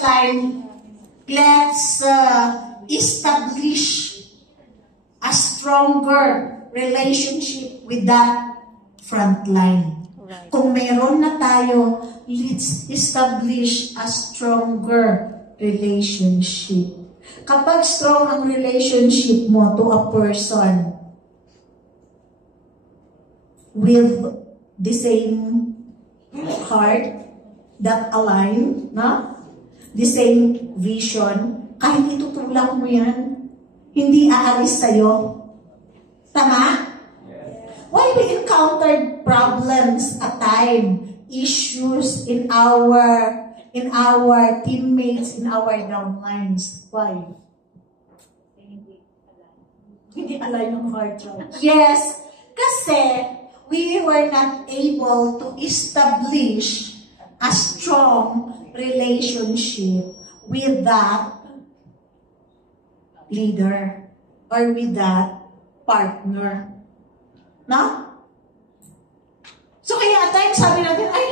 frontline, let's establish a stronger relationship with that frontline. Right. Kung meron na tayo, let's establish a stronger relationship. Kapag strong ang relationship mo to a person with the same heart that align, no? The same vision, kahit itutulak mo yan, hindi aalis sa'yo. Tama? Why we encountered problems at times, issues in our teammates, in our downlines. Why? Hindi align ng heart, right? Yes, kasi we were not able to establish a strong relationship with that leader or with that partner. No? So kaya at times sabi natin, ay,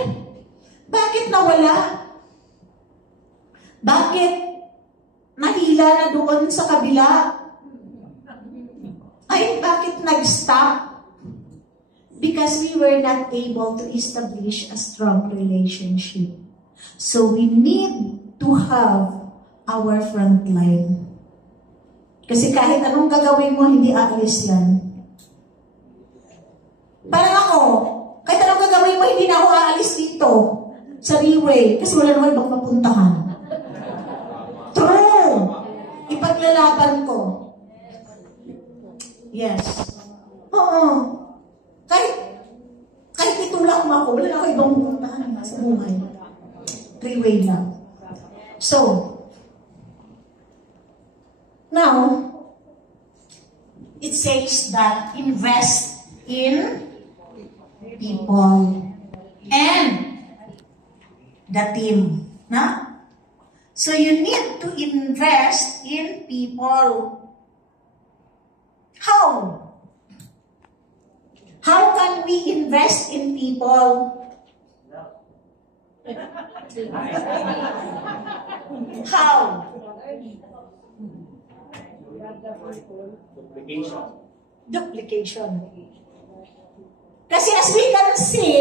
bakit nawala? Bakit nahila na doon sa kabila? Ay, bakit nag-stop? Because we were not able to establish a strong relationship. So we need to have our front line. Kasi kahit anong gagawin mo, hindi aalis yan. Parang ako, kahit anong gagawin mo, hindi na ako aalis dito sa Riway kasi wala naman ibang mapuntahan. True! Ipaglalaban ko. Yes. Oo. Kahit itulak mo ako, wala na ako ibang mapuntahan sa buhay. Riway lang. So, now, it says that invest in people and the team. No? So you need to invest in people. How? How can we invest in people? How? Duplication. Kasi as we can see,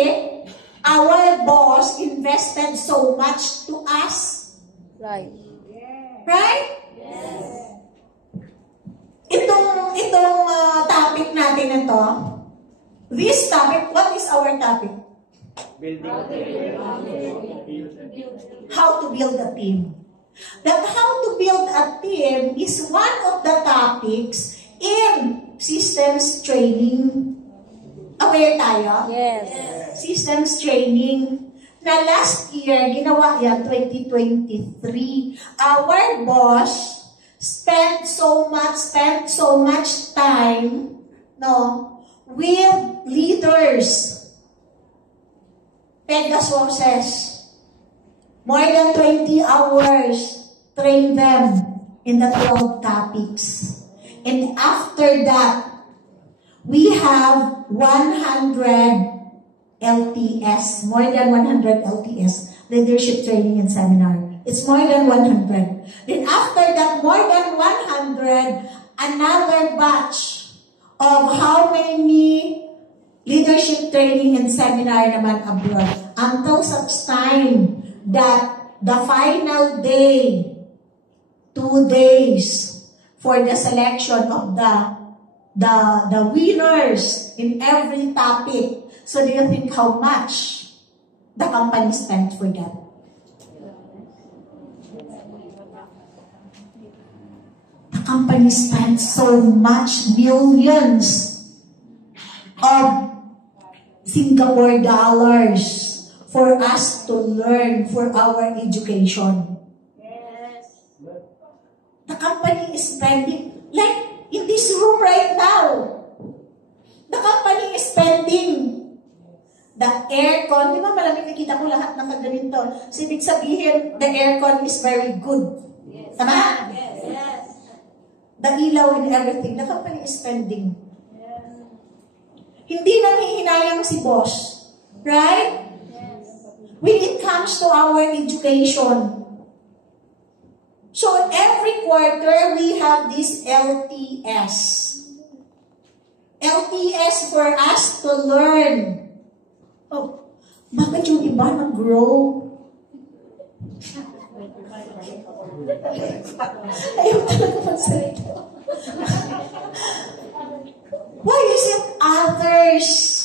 our boss invested so much to us. Right. Right? Yes. Itong topic natin na to, this topic, what is our topic? Building a team. How to build a team. That how to build a team is one of the topics in systems training. Aware tayo? Yes. Systems training. Na last year, ginawa yan, 2023. Our boss spent so much time, no, with leaders. Pegasuses. More than 20 hours. Train them in the 12 topics. And after that, we have 100 LTS, more than 100 LTS, Leadership Training and Seminar. It's more than 100. Then after that, more than 100, another batch of how many Leadership Training and Seminar naman abroad. Until such time that the final day, 2 days, for the selection of the winners in every topic. So do you think how much the company spent for that? The company spent so much, millions of Singapore dollars for us to learn for our education. The company is spending, like in this room right now, the company is spending the aircon. Di ba malamig nakita ko lahat ng kaganito? So, ibig sabihin, the aircon is very good. Yes. Tama? Yes. Yes. The ilaw and everything, the company is spending. Yes. Hindi nanghihinayang si boss. Right? Yes. When it comes to our education, So every quarter, we have this LTS. LTS for us to learn. Oh, bakit yung iba nag-grow? Ayaw talaga magsalita. Why is it others